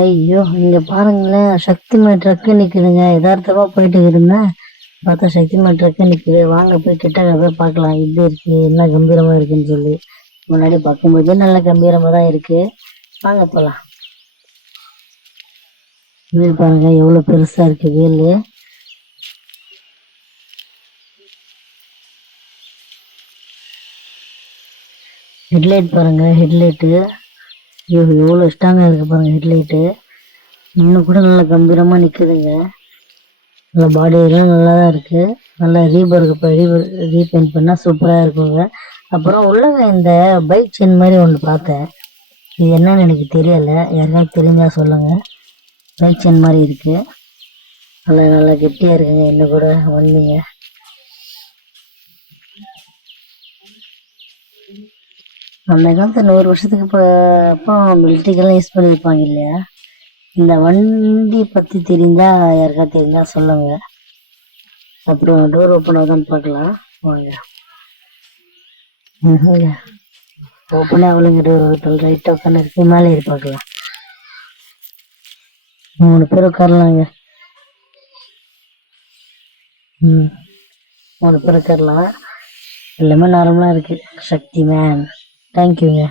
ஐயோ! இங்க பாருங்களேன், சக்திமான் ட்ரக்கு நிக்குதுங்க. எதார்த்தமா போயிட்டு இருந்தேன். பார்த்தா சக்திமான் ட்ரக்கு நிக்குது. வாங்க போய் கிட்டக்க போய் பார்க்கலாம். எப்படி இருக்கு? என்ன கம்பீரமா இருக்குன்னு சொல்லி. முன்னாடி பார்க்கும்போதே நல்ல கம்பீரமா தான் இருக்கு. வாங்க போலாம். வீல் பாருங்க எவ்வளவு பெருசா இருக்கு வீலு. ஹெட்லைட் பாருங்க ஹெட்லைட்டு. ஐயோ! எவ்வளவு ஸ்ட்ராங்கா இருக்கு பாருங்க ஹெட்லைட்டு. இன்னும் கூட நல்ல கம்பீரமா நிக்குதுங்க. நல்ல பாடி எல்லாம் நல்லா தான் இருக்கு. நல்லா ரீபெயிண்ட் பண்ணா சூப்பரா இருக்குங்க. அப்புறம் உள்ள இந்த பைக் செயின் மாதிரி ஒன்று பார்த்தேன். இது என்னன்னு எனக்கு தெரியல. யாருக்காவது தெரிஞ்சா சொல்லுங்க. பைக் செயின் மாதிரி இருக்கு. நல்லா நல்லா கெட்டியா இருக்குங்க. இன்னும் கூட வந்தீங்க. அந்த காலத்துல 100 வருஷத்துக்கு அப்புறம் மிலிட்ரிக்கெல்லாம் யூஸ் பண்ணியிருப்பாங்க இல்லையா? இந்த வண்டி பத்தி தெரிஞ்சா யாருக்காவது தெரிஞ்சா சொல்லுங்க. அப்புறம் டோர் ஓப்பன் ஆகுதான்னு பார்க்கலாம். வாங்க. ஓப்பனே ஆகலைங்க டோர். ரைட்டா உட்காந்து இருக்கு. மேலே ஏறி பார்க்கலாம். 3 பேர் உட்காரலாங்க. 3 பேர் உட்காரலாம். எல்லாமே நார்மலா இருக்கு. சக்தி மேன். தேங்க்யூங்க.